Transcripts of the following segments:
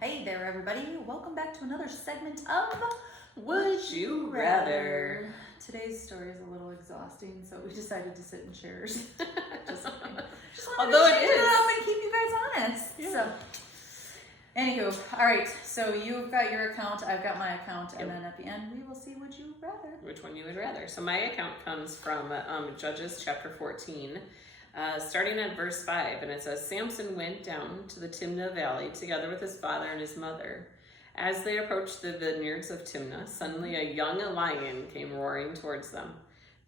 Hey there, everybody. Welcome back to another segment of Would You Rather? Today's story is a little exhausting, so we decided to sit in chairs. Just kidding. Although it Shake is. up and keep you guys honest. Yeah. So, anywho, all right. So you've got your account, I've got my account, and Yep. then at the end we will see would you rather. Which one you would rather? So my account comes from Judges chapter 14, starting at verse 5, and it says, Samson went down to the Timnah valley together with his father and his mother. As they approached the vineyards of Timnah, suddenly a young lion came roaring towards them.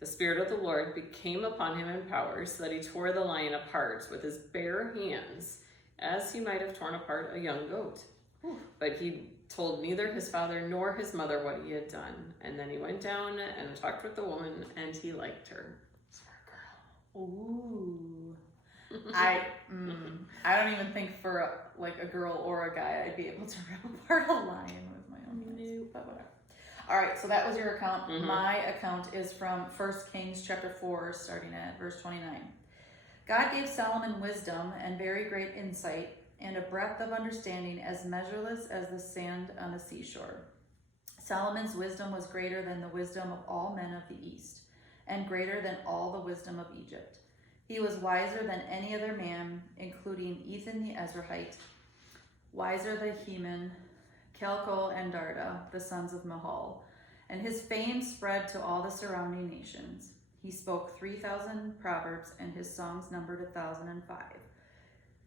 The Spirit of the Lord came upon him in power, so that he tore the lion apart with his bare hands, as he might have torn apart a young goat. Ooh. But he told neither his father nor his mother what he had done. And then he went down and talked with the woman, and he liked her. Ooh. I don't even think for a girl or a guy I'd be able to rip apart a lion with my own hands. But whatever. All right, so that was your account. Mhm. My account is from 1 Kings chapter 4, starting at verse 29. God gave Solomon wisdom and very great insight, and a breadth of understanding as measureless as the sand on the seashore. Solomon's wisdom was greater than the wisdom of all men of the East, and greater than all the wisdom of Egypt. He was wiser than any other man, including Ethan the Ezrahite, wiser than Heman, Calcol, and Darda, the sons of Mahal, and his fame spread to all the surrounding nations. He spoke 3,000 proverbs, and his songs numbered 1,005.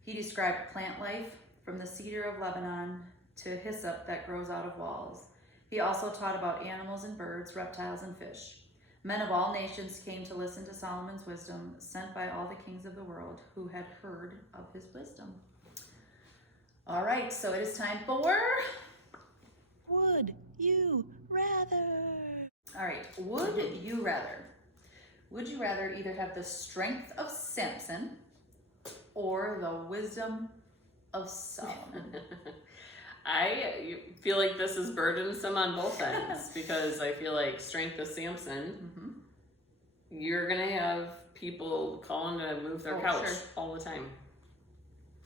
He described plant life, from the cedar of Lebanon to hyssop that grows out of walls. He also taught about animals and birds, reptiles and fish. Men of all nations came to listen to Solomon's wisdom, sent by all the kings of the world who had heard of his wisdom. All right, so it is time for Would You Rather? All right, would you rather? Would you rather either have the strength of Samson or the wisdom of Solomon? I feel like this is burdensome on both ends because I feel like strength of Samson, you're going to have people calling to move their couch all the time.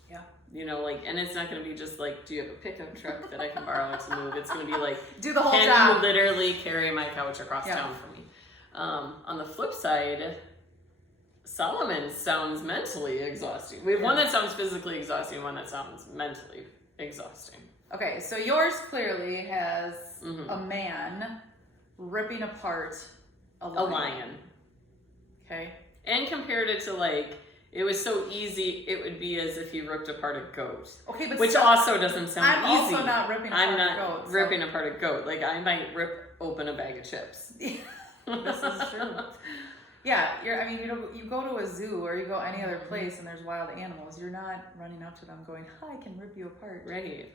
Yeah. You know, and it's not going to be just like, do you have a pickup truck that I can borrow to move? It's going to be like, do the whole can job. you literally carry my couch across town for me? On the flip side, Solomon sounds mentally exhausting. We have one that sounds physically exhausting, one that sounds mentally exhausting. Okay, so yours clearly has a man ripping apart a lion. Okay. And compared it to it was so easy, it would be as if you ripped apart a goat. Okay, but which also doesn't sound easy. I'm also not ripping apart a goat. I'm not ripping apart a goat. I might rip open a bag of chips. This is true. Yeah, you go to a zoo or you go any other place and there's wild animals. You're not running up to them going, "Hi, I can rip you apart." Right.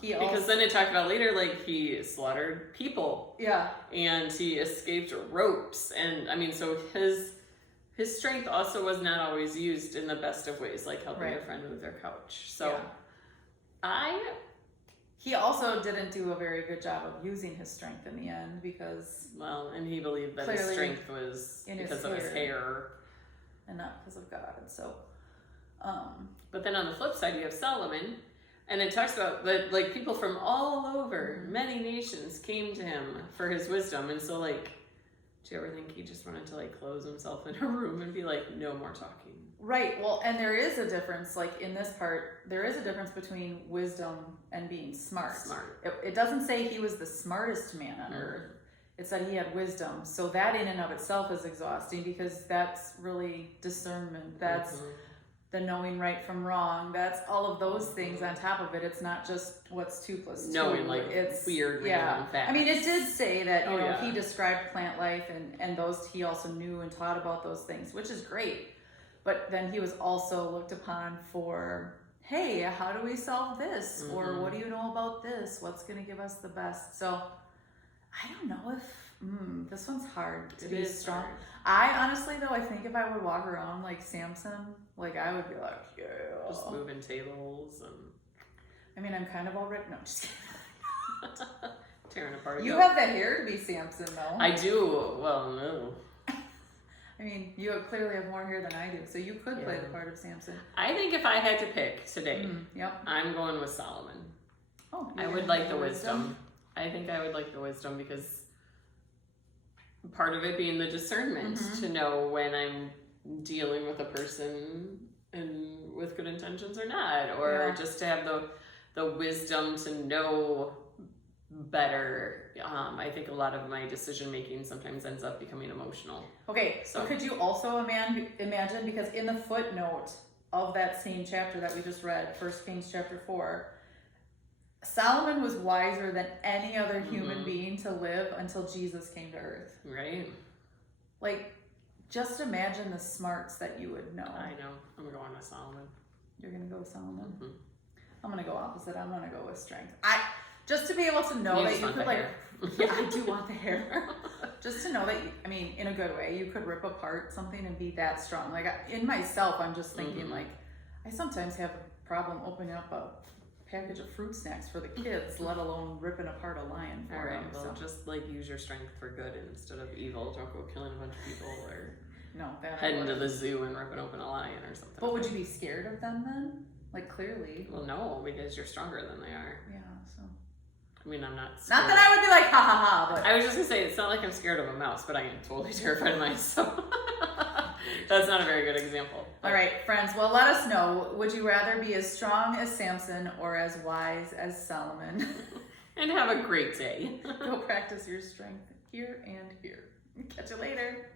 Because then it talked about later, he slaughtered people. Yeah. And he escaped ropes, and so his strength also was not always used in the best of ways, like helping a friend move their couch. So, he also didn't do a very good job of using his strength in the end because... Well, and he believed that his strength was because of his hair. And not because of God, so... But then on the flip side, you have Solomon, and it talks about that, people from all over, many nations came to him for his wisdom, and so, do you ever think he just wanted to, close himself in a room and be like, no more talking? Right. Well, and there is a difference, in this part, there is a difference between wisdom and being smart. It doesn't say he was the smartest man on earth. It said he had wisdom. So that in and of itself is exhausting because that's really discernment. That's the knowing right from wrong. That's all of those things on top of it. It's not just what's 2 + 2. Knowing it's weird random facts. I mean, it did say that he described plant life and those he also knew and taught about those things, which is great. But then he was also looked upon for, hey, how do we solve this? Or what do you know about this? What's going to give us the best? So I don't know if this one's hard to be strong. Hard. I honestly, though, I think if I would walk around like Samson, I would be like, yeah. Just moving tables and... I mean, I'm kind of already... No, just kidding. Tearing apart a You goat. have the hair to be Samson, though. I do. Well, no. I mean, you clearly have more hair than I do, so you could play the part of Samson. I think if I had to pick today, Yep. I'm going with Solomon. Oh, I would like the wisdom. I think I would like the wisdom because part of it being the discernment to know when I'm dealing with a person and with good intentions or not, or just to have the wisdom to know better. I think a lot of my decision making sometimes ends up becoming emotional. Okay, so could you also imagine, because in the footnote of that same chapter that we just read, 1 Kings chapter 4, Solomon was wiser than any other human being to live until Jesus came to earth. Right. Like, just imagine the smarts that you would know. I know. I'm going with Solomon. You're going to go with Solomon? I'm going to go opposite. I'm going to go with strength. Just to be able to know that you could, like, yeah, I do want the hair. Just to know that, in a good way, you could rip apart something and be that strong. Like, in myself, I'm just thinking, like, I sometimes have a problem opening up a package of fruit snacks for the kids, let alone ripping apart a lion for them. Well, just, like, use your strength for good instead of evil. Don't go killing a bunch of people or heading to the zoo and ripping open a lion or something. But would you be scared of them then? Like, clearly. Well, no, because you're stronger than they are. Yeah, so. I'm not scared. Not that I would be like, ha ha ha, but. I was just gonna say, it's not like I'm scared of a mouse, but I am totally terrified of mice, so. That's not a very good example. All right, friends, well, let us know. Would you rather be as strong as Samson or as wise as Solomon? And have a great day. Go practice your strength here and here. Catch you later.